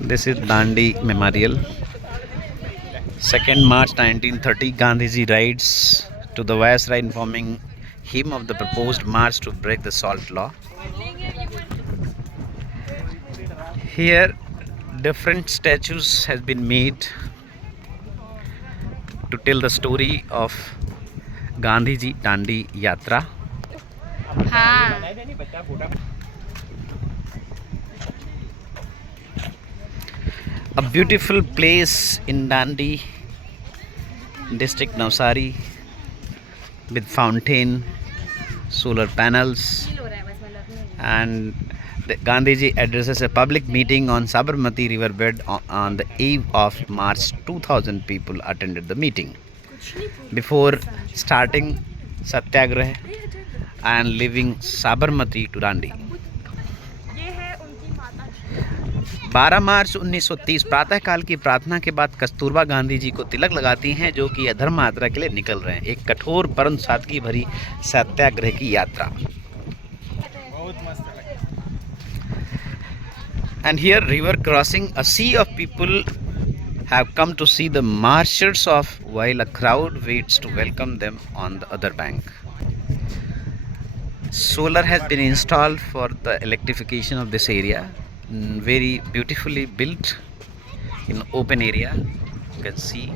This is Dandi Memorial. 2nd March 1930, Gandhiji rides to the Viceroy informing him of the proposed march to break the salt law. Here, different statues has been made to tell the story of Gandhiji Dandi Yatra. A beautiful place in Dandi district, Navsari, with fountain, solar panels, and Gandhiji addresses a public meeting on Sabarmati riverbed on the eve of March. 2000 people attended the meeting. Before starting Satyagrah and leaving Sabarmati to Dandi. 12 मार्च 1930 प्रातःकाल की प्रार्थना के बाद कस्तूरबा गांधी जी को तिलक लगाती हैं, जो कि अधर्म यात्रा के लिए निकल रहे हैं, एक कठोर परंतु सादगी भरी सत्याग्रह की यात्रा. And here river crossing, a sea of people have come to see the marchers of, while a crowd waits to welcome them on the other bank. Solar has been installed for the electrification of this area. Very beautifully built in open area, you can see.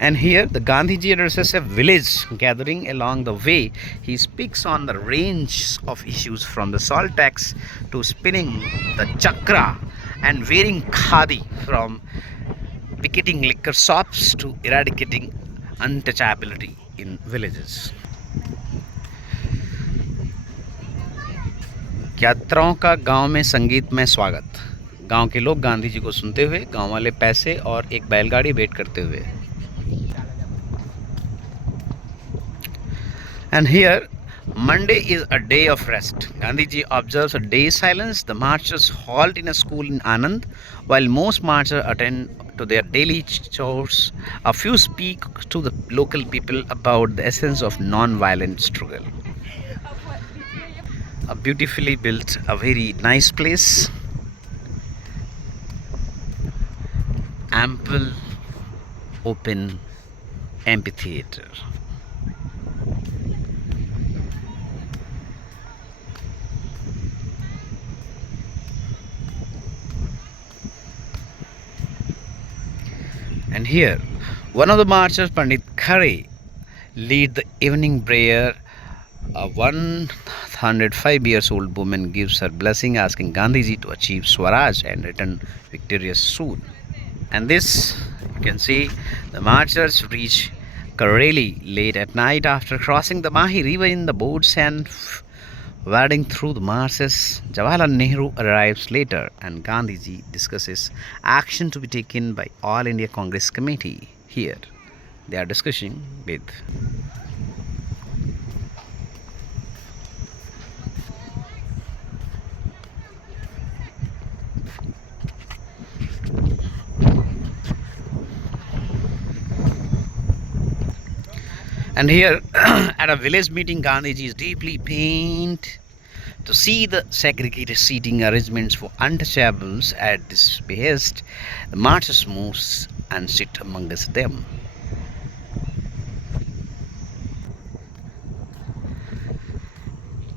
And here the Gandhiji addresses a village gathering. Along the way, he speaks on the range of issues from the salt tax to spinning the chakra and wearing khadi, from picketing liquor shops to eradicating untouchability in villages. यात्राओं का गांव में संगीत में स्वागत. गांव के लोग गांधी जी को सुनते हुए, गांव वाले पैसे और एक बैलगाड़ी वेट करते हुए. And here, Monday is a day of rest. Gandhiji observes a day's silence. The marchers halt in a school in Anand, while most marchers attend to their daily chores. A few speak to the local people about the essence of non-violent struggle. A beautifully built, a very nice place. Ample, open amphitheater. And here, one of the marchers, Pandit Khare, lead the evening prayer. A 105 years old woman gives her blessing, asking Gandhiji to achieve Swaraj and return victorious soon. And this, you can see, the marchers reach Kareli late at night after crossing the Mahi river in the boats and wading through the marshes. Jawaharlal Nehru arrives later, and Gandhiji discusses action to be taken by All India Congress Committee. Here they are discussing with And here at a village meeting, Gandhiji is deeply pained to see the segregated seating arrangements for untouchables. At this behest, the marchers move and sit amongst them.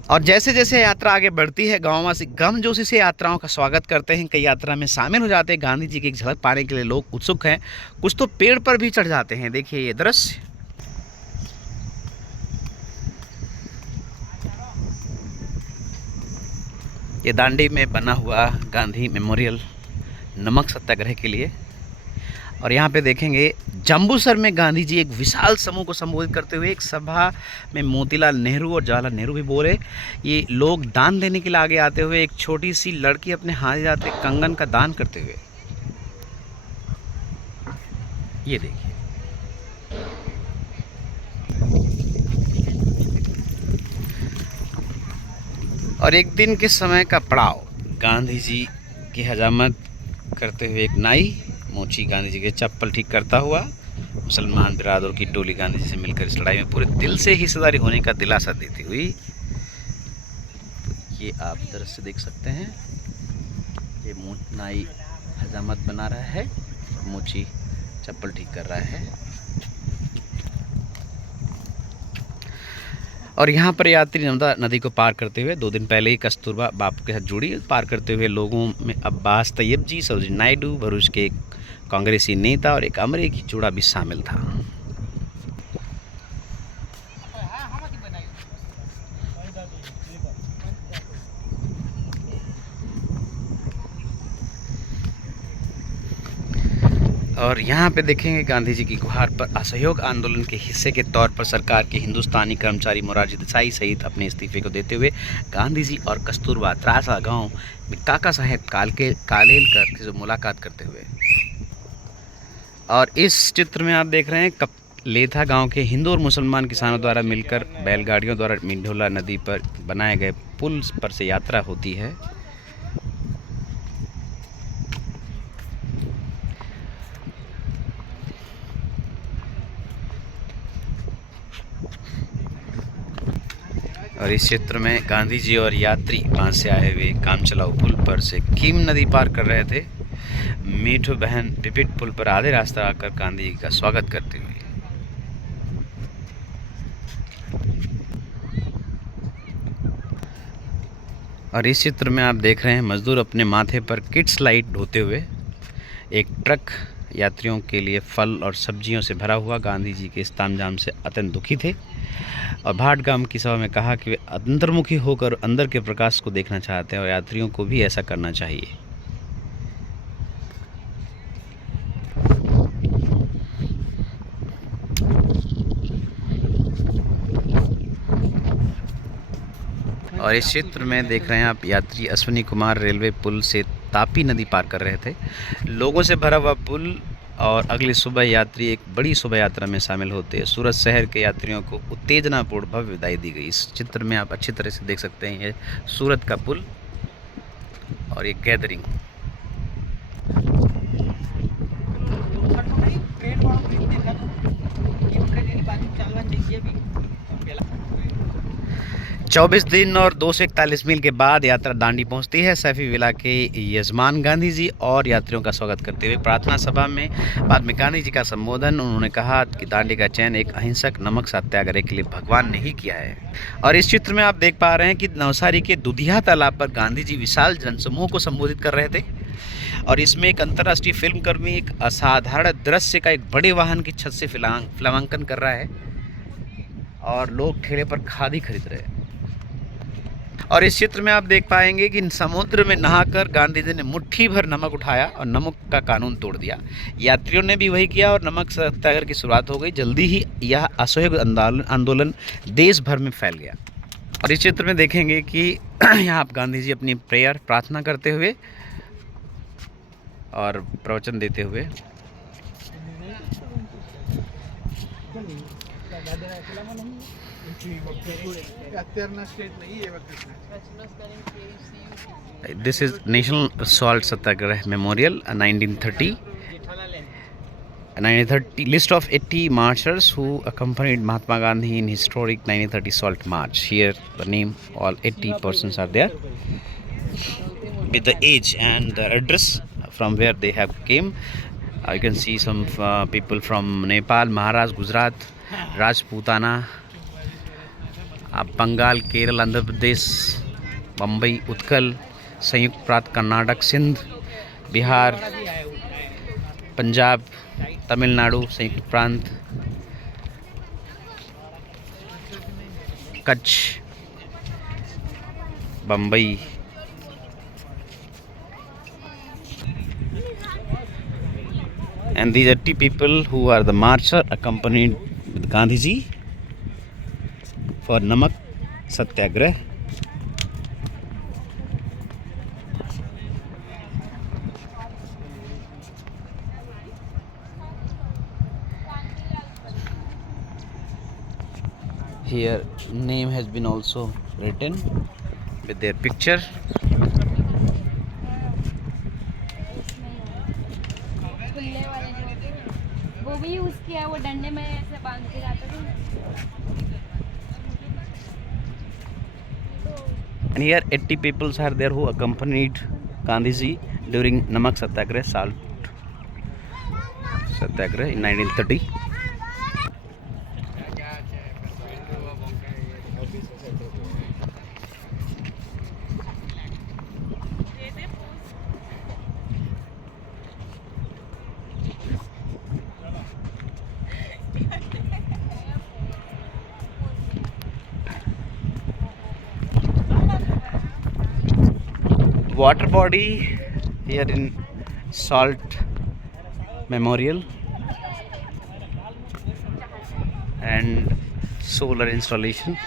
और जैसे जैसे यात्रा आगे बढ़ती है, गांववासी गर्मजोशी से यात्राओं का स्वागत करते हैं. कई यात्रा में शामिल हो जाते हैं. गांधी जी की एक झलक पाने के लिए लोग उत्सुक हैं. कुछ तो पेड़ पर भी चढ़ जाते हैं. देखिए ये दृश्य. ये दांडी में बना हुआ गांधी मेमोरियल नमक सत्याग्रह के लिए. और यहाँ पे देखेंगे जम्बूसर में गांधी जी एक विशाल समूह को संबोधित करते हुए एक सभा में मोतीलाल नेहरू और जवाहरलाल नेहरू भी बोले. ये लोग दान देने के लिए आगे आते हुए एक छोटी सी लड़की अपने हाथ जाते कंगन का दान करते हुए. ये देखिए. और एक दिन के समय का पड़ाव. गांधी जी की हजामत करते हुए एक नाई मोची गांधी जी के चप्पल ठीक करता हुआ मुसलमान बिरादरों की टोली गांधी जी से मिलकर इस लड़ाई में पूरे दिल से हिस्सेदारी होने का दिलासा देती हुई। ये आप दृश्य देख सकते हैं, ये नाई हजामत बना रहा है, मोची चप्पल ठीक कर रहा है। और यहाँ पर यात्री नर्मदा नदी को पार करते हुए 2 दिन पहले ही कस्तूरबा बापू के साथ जुड़ी। पार करते हुए लोगों में अब्बास तैयब जी, सरोजिनी नायडू, भरूच के कांग्रेसी नेता और एक अमरीकी जोड़ा भी शामिल था। और यहाँ पे देखेंगे गांधी जी की गुहार पर असहयोग आंदोलन के हिस्से के तौर पर सरकार के हिंदुस्तानी कर्मचारी मोरारजी देसाई सहित अपने इस्तीफे को देते हुए गांधी जी और कस्तूरबा त्रासा गांव में काका साहेब कालेलकर से मुलाकात करते हुए। और इस चित्र में आप देख रहे हैं लेथा गांव के हिंदू और मुसलमान किसानों द्वारा मिलकर बैलगाड़ियों द्वारा मिंढोला नदी पर बनाए गए पुल पर से यात्रा होती है। और इस क्षेत्र में गांधी जी और यात्री वहाँ से आए हुए काम चलाऊ पुल पर से कीम नदी पार कर रहे थे। मीठू बहन पिपिट पुल पर आधे रास्ता आकर गांधी जी का स्वागत करते हुए। और इस चित्र में आप देख रहे हैं मजदूर अपने माथे पर किड्स लाइट ढोते हुए। एक ट्रक यात्रियों के लिए फल और सब्जियों से भरा हुआ। गांधी जी के इस तामझाम से अत्यंत दुखी थे और भाटगाम की सभा में कहा कि वे अंतर्मुखी होकर अंदर के प्रकाश को देखना चाहते हैं और यात्रियों को भी ऐसा करना चाहिए। और इस क्षेत्र में देख रहे हैं आप यात्री अश्विनी कुमार रेलवे पुल से तापी नदी पार कर रहे थे। लोगों से भरा हुआ पुल और अगली सुबह यात्री एक बड़ी शोभा यात्रा में शामिल होते हैं। सूरत शहर के यात्रियों को उत्तेजनापूर्ण भव्य विदाई दी गई। इस चित्र में आप अच्छी तरह से देख सकते हैं ये सूरत का पुल और एक गैदरिंग। चौबीस दिन और 241 मील के बाद यात्रा दांडी पहुंचती है। सैफी विला के यजमान गांधी जी और यात्रियों का स्वागत करते हुए प्रार्थना सभा में बाद में गांधी जी का संबोधन। उन्होंने कहा कि दांडी का चयन एक अहिंसक नमक सत्याग्रह के लिए भगवान ने ही किया है। और इस चित्र में आप देख पा रहे हैं कि नवसारी के दुधिया तालाब पर गांधी जी विशाल जनसमूह को संबोधित कर रहे थे। और इसमें एक अंतर्राष्ट्रीय फिल्मकर्मी एक असाधारण दृश्य का एक बड़े वाहन की छत से फिल्मांकन कर रहा है और लोग ठेले पर खादी खरीद रहे हैं। और इस चित्र में आप देख पाएंगे कि समुद्र में नहाकर गांधी जी ने मुट्ठी भर नमक उठाया और नमक का कानून तोड़ दिया। यात्रियों ने भी वही किया और नमक सत्याग्रह की शुरुआत हो गई। जल्दी ही यह असहयोग आंदोलन देश भर में फैल गया। और इस चित्र में देखेंगे कि यहाँ आप गांधी जी अपनी प्रेयर प्रार्थना करते हुए और प्रवचन देते हुए। This is National Salt Satyagrah Memorial, 1930 list of 80 marchers who accompanied Mahatma Gandhi in historic 1930 Salt March. Here the name, all 80 persons are there with the age and the address from where they have came. You can see some people from Nepal, Maharashtra, Gujarat, Rajputana, Bengal, केरल, आंध्र प्रदेश, बम्बई, उत्कल, संयुक्त प्रांत कर्नाटक, सिंध, बिहार, पंजाब, तमिलनाडु, संयुक्त प्रांत, कच्छ, Bombay. And these 80 people who are the marcher accompanied with Gandhi ji for Namak Satyagrah. Here name has been also written with their picture. वो भी उसके है वो डंडे में ऐसे बांध के जाते थे। And here 80 peoples are there who accompanied Gandhiji during Namak Satyagraha, Salt Satyagraha in 1930. Water body here in Salt Memorial and solar installation.